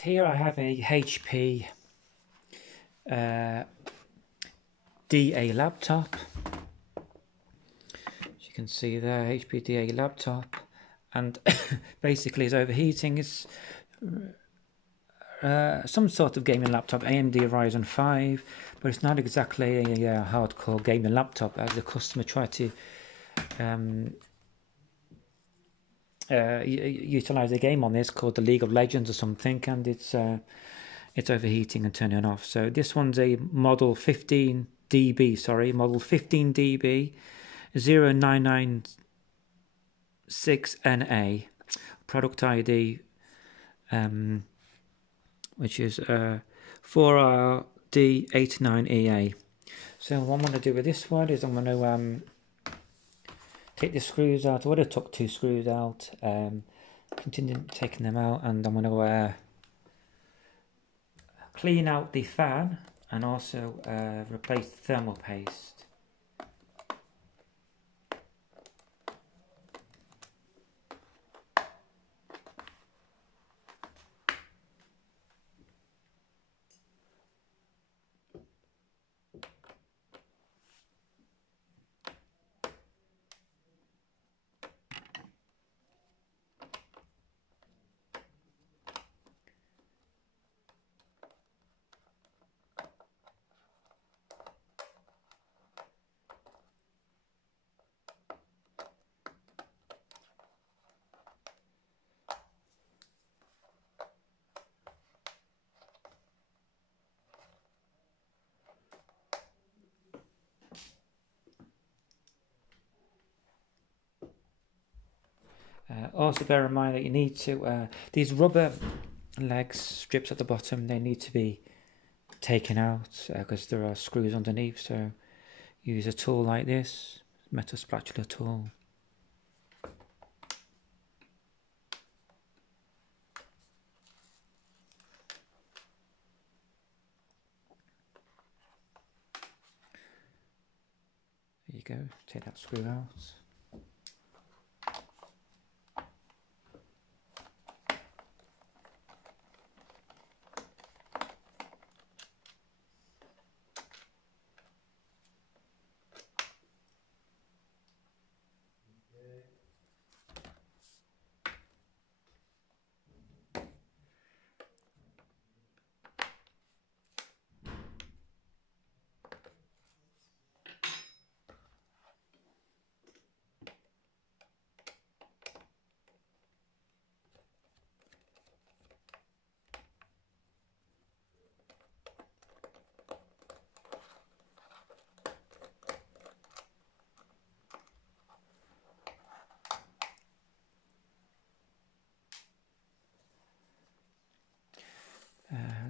Here I have a HP DA laptop. As you can see there, HP DA laptop, and basically it's overheating. It's some sort of gaming laptop, AMD Ryzen 5, but it's not exactly a hardcore gaming laptop, as the customer tried to utilize a game on this called the League of Legends or something, and it's overheating and turning off. So this one's a model 15DB, model 15DB 0996NA, product ID which is 4RD89EA. So what I'm going to do with this one is I'm going to take the screws out. I would have took 2 screws out, continue taking them out, and I'm going to clean out the fan and also replace the thermal paste. Also bear in mind that you need to, these rubber legs, strips at the bottom, they need to be taken out because there are screws underneath. So use a tool like this, metal spatula tool. There you go, take that screw out.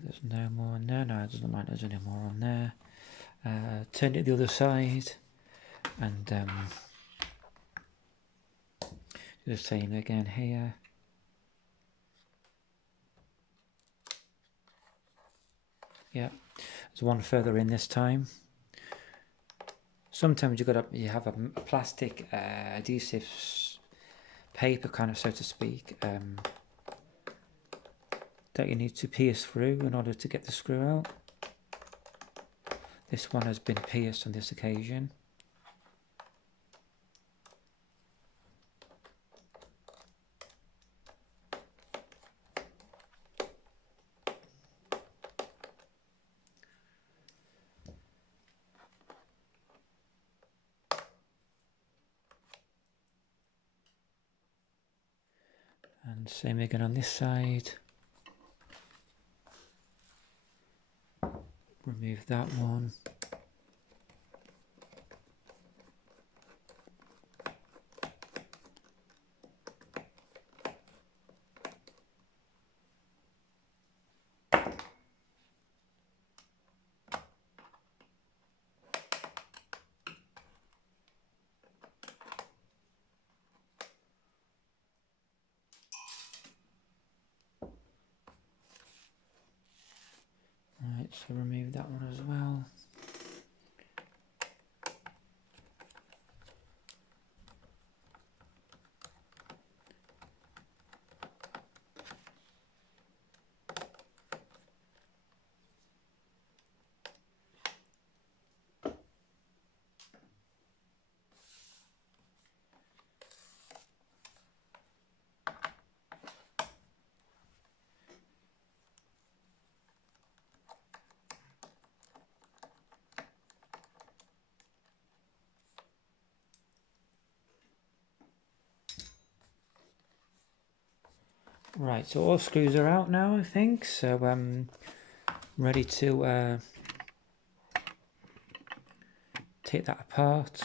There's no more on there. No, it doesn't like there's any more on there. Turn it the other side and do the same again here. Yeah, there's one further in this time. Sometimes you have a plastic adhesive paper, kind of, so to speak, that you need to pierce through in order to get the screw out. This one has been pierced on this occasion. And same again on this side. Remove that one. Right, so remove that one as well. Right, so all screws are out now, I think. So ready to take that apart.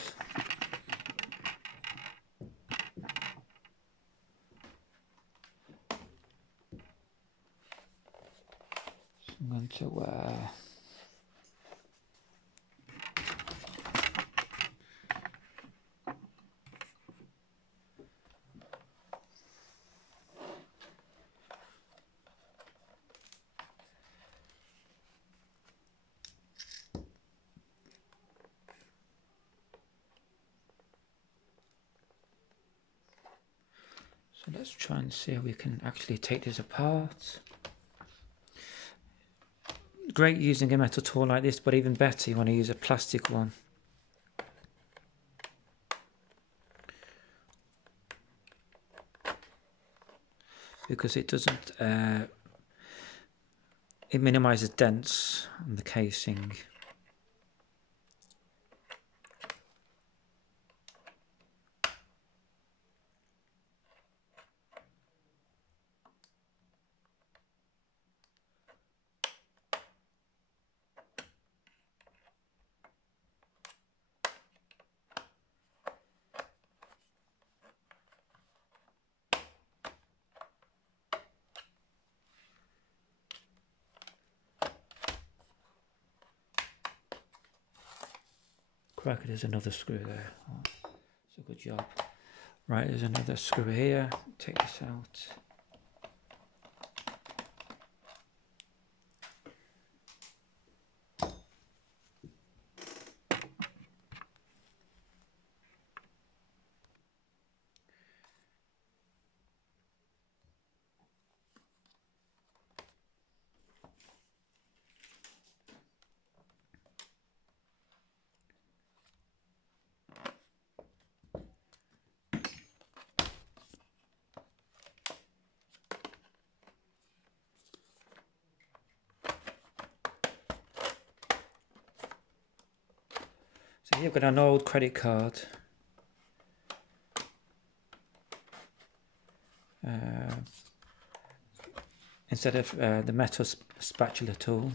So I'm going to so let's try and see how we can actually take this apart. Great using a metal tool like this, but even better you want to use a plastic one. Because it doesn't, it minimises dents on the casing. Cracker, there's another screw there. Oh, it's a good job. Right, there's another screw here. Take this out. So here I've got an old credit card. Instead of the metal spatula tool.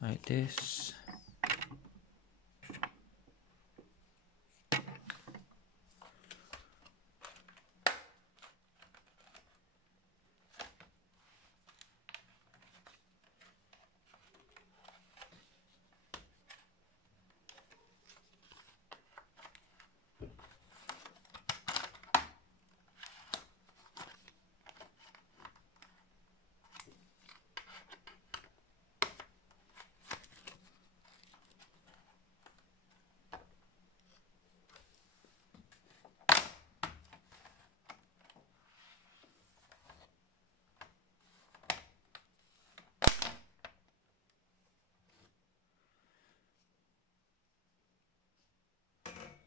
Like this.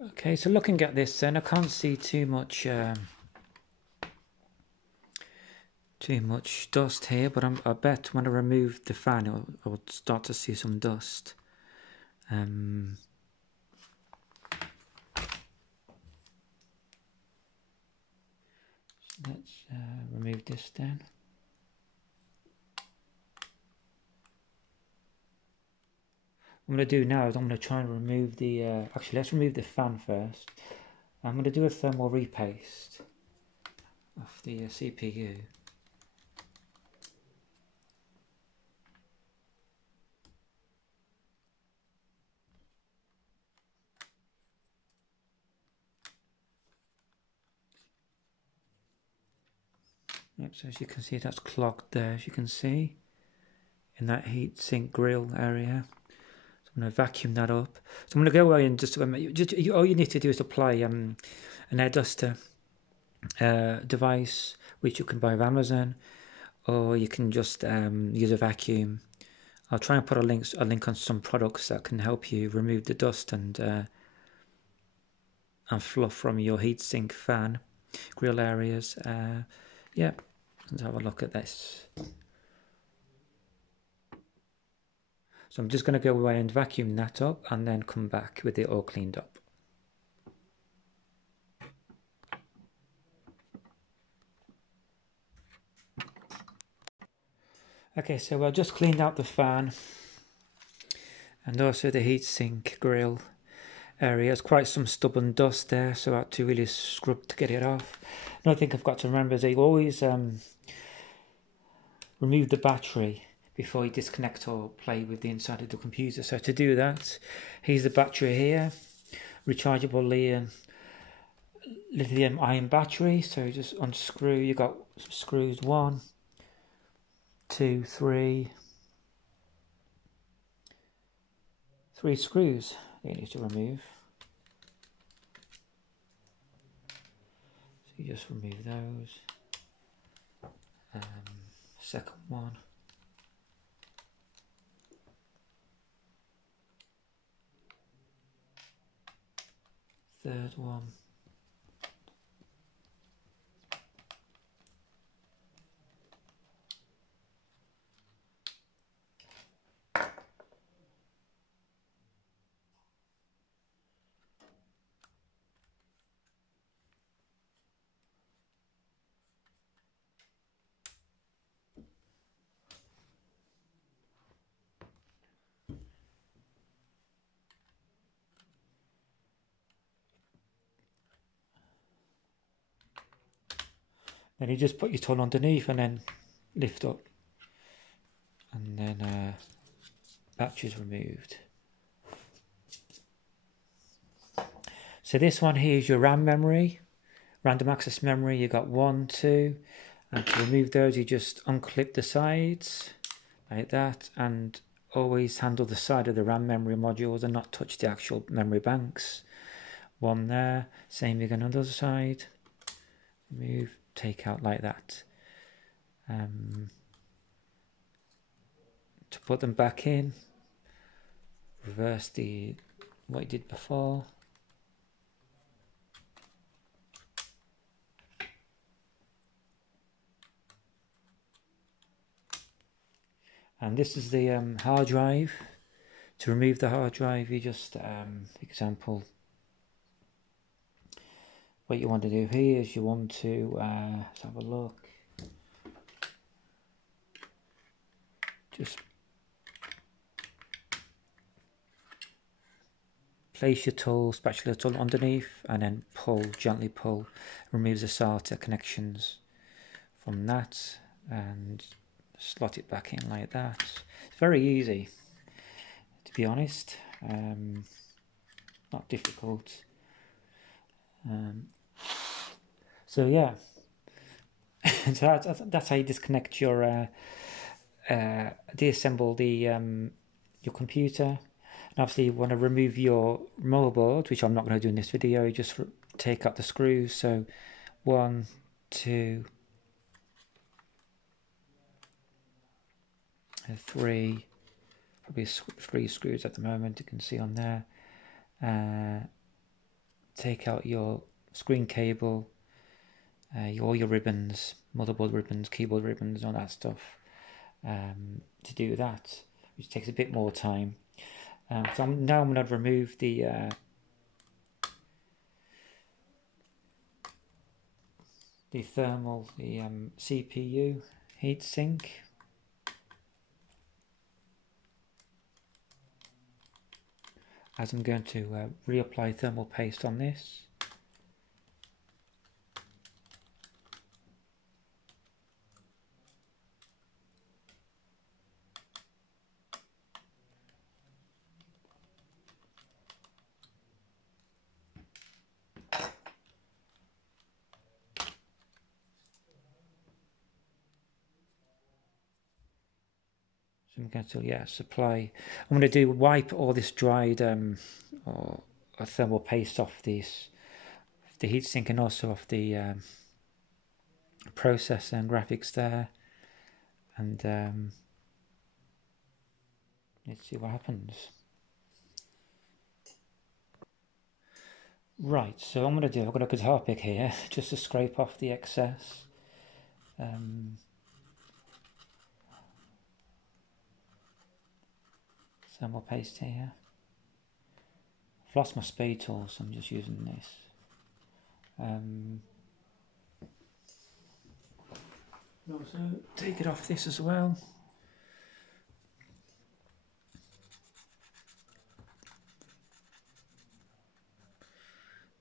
Okay, so looking at this then, I can't see too much dust here, but I bet when I remove the fan, I'll start to see some dust. So let's remove this then. What I'm going to do now is I'm going to try and remove the, actually let's remove the fan first. I'm going to do a thermal repaste of the CPU. Yep, so as you can see that's clogged there, as you can see, in that heat sink grill area. So I'm going to vacuum that up. So I'm going to go away and just all you need to do is apply an air duster device, which you can buy on Amazon, or you can just use a vacuum. I'll try and put a link on some products that can help you remove the dust and fluff from your heatsink fan grill areas. Yeah, let's have a look at this. So I'm just going to go away and vacuum that up and then come back with it all cleaned up. Okay, so I've just cleaned out the fan and also the heatsink grill area. There's quite some stubborn dust there, so I had to really scrub to get it off. Another thing I've got to remember is that you always remove the battery before you disconnect or play with the inside of the computer. So to do that, here's the battery here, rechargeable lithium ion battery. So just unscrew, you got some screws, 1, 2, 3 screws you need to remove. So you just remove those. Second one. Third one. Then you just put your tool underneath and then lift up, and then battery's removed. So this one here is your RAM memory, random access memory. You got 1, 2, and to remove those you just unclip the sides like that, and always handle the side of the RAM memory modules and not touch the actual memory banks. 1 there, same again on the other side. Remove, take out like that. To put them back in, reverse what you did before. And this is the hard drive. To remove the hard drive, you just, example, what you want to do here is you want to, let's have a look. Just place your tool, spatula tool underneath, and then pull, gently pull, removes the SATA connections from that, and slot it back in like that. It's very easy, to be honest, not difficult. So yeah, so that's how you disconnect your, deassemble your computer. And obviously you want to remove your motherboard, which I'm not going to do in this video. You just take out the screws. So 1, 2, 3, probably 3 screws at the moment, you can see on there. Take out your screen cable, all your ribbons, motherboard ribbons, keyboard ribbons, all that stuff, to do that, which takes a bit more time. So now I'm going to remove the thermal, the CPU heatsink. As I'm going to reapply thermal paste on this. So I'm going to supply. I'm going to wipe all this dried or thermal paste off the heatsink and also off the processor and graphics there, and let's see what happens. Right, so I'm going to I've got a guitar pick here just to scrape off the excess. some more paste here. I've lost my spade tool, so I'm just using this. Also take it off this as well.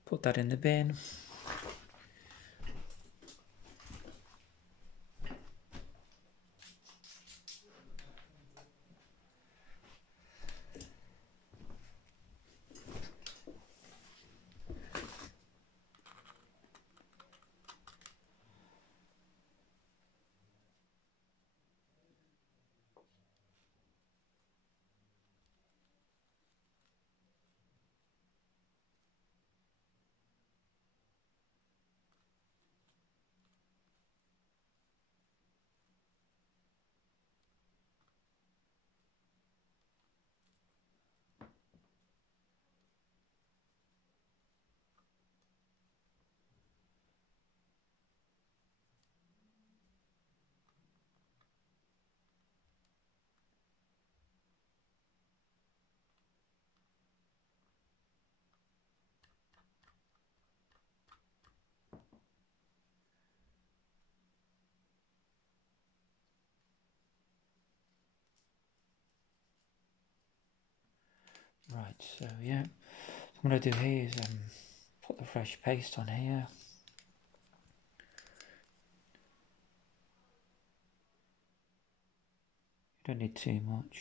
Put that in the bin. Right, so yeah, what I'm going to do here is put the fresh paste on here. You don't need too much.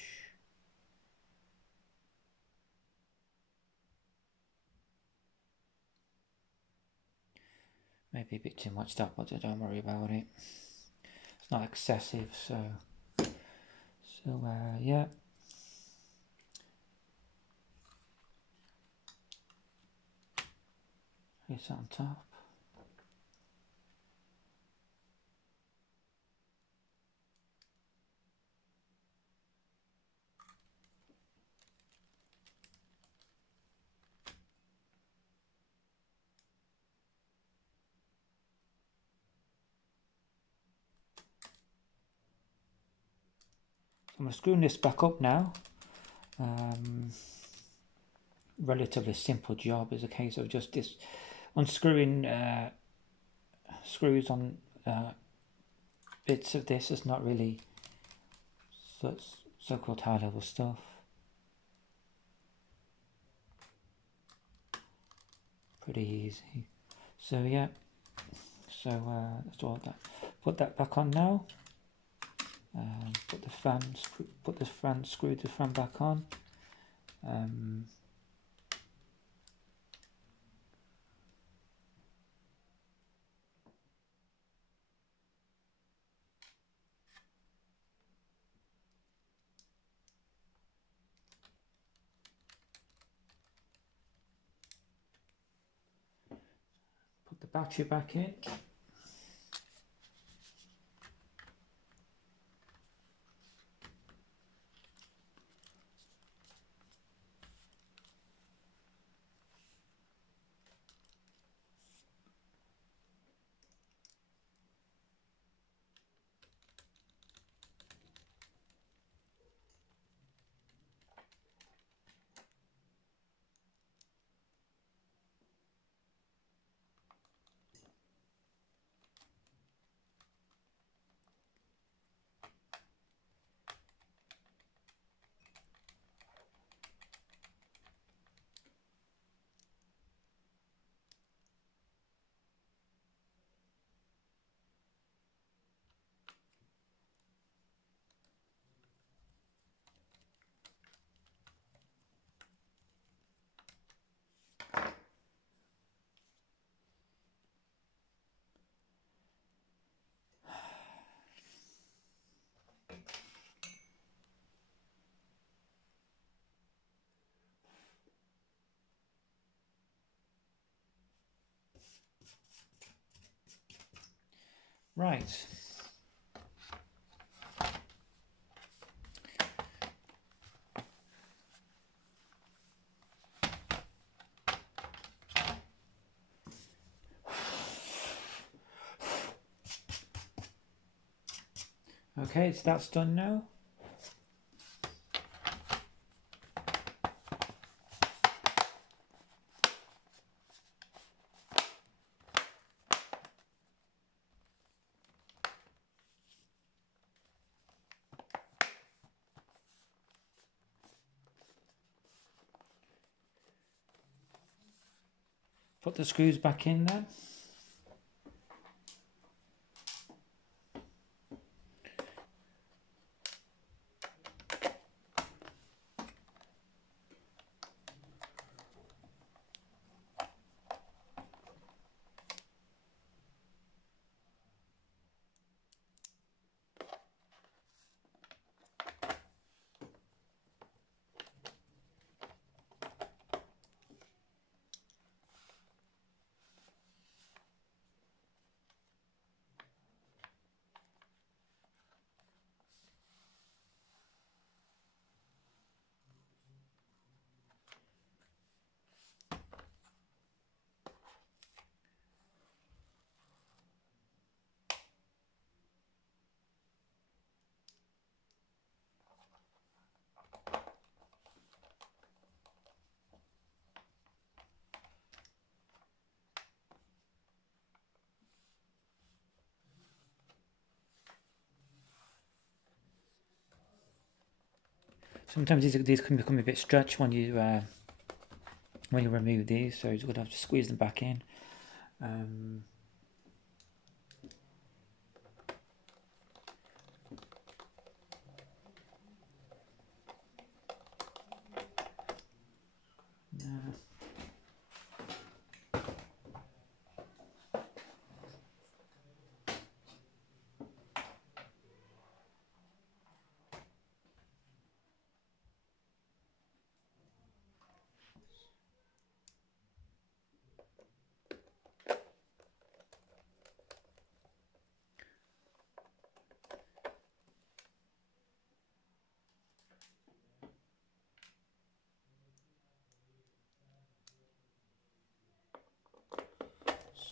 Maybe a bit too much that, but don't worry about it. It's not excessive, so yeah. Place that on top. I'm going to screw this back up now. Relatively simple job. Is a case of just this unscrewing screws on bits of this. It's not really so-called high-level stuff. Pretty easy. So yeah. So that's all that. Put that back on now. Put the fan. Screw the fan back on. Put the battery back in. Right. Okay, so that's done now. Put the screws back in then. Sometimes these can become a bit stretched when you remove these, so you're going to have to squeeze them back in.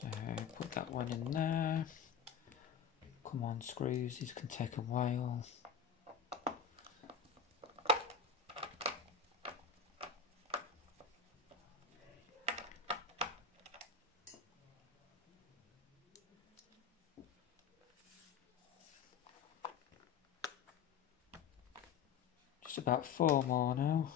So put that one in there. Come on, screws, these can take a while. Just about 4 more now.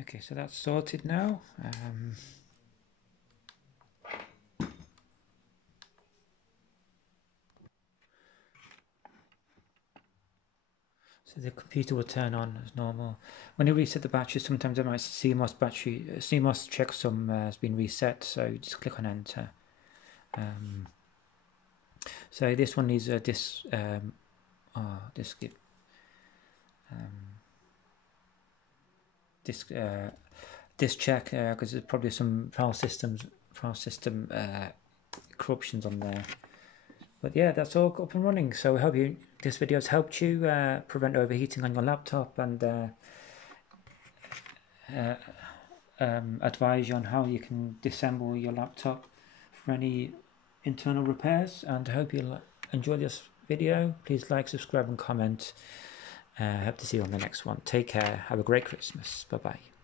Okay, so that's sorted now. So the computer will turn on as normal. When you reset the battery, sometimes I might CMOS checksum has been reset, so just click on enter. So this one needs a disk check because there's probably some file system corruptions on there. But yeah, that's all up and running. So I hope this video has helped you prevent overheating on your laptop and advise you on how you can disassemble your laptop for any internal repairs. And I hope you'll enjoy this video. Please like, subscribe and comment. Hope to see you on the next one. Take care. Have a great Christmas. Bye bye.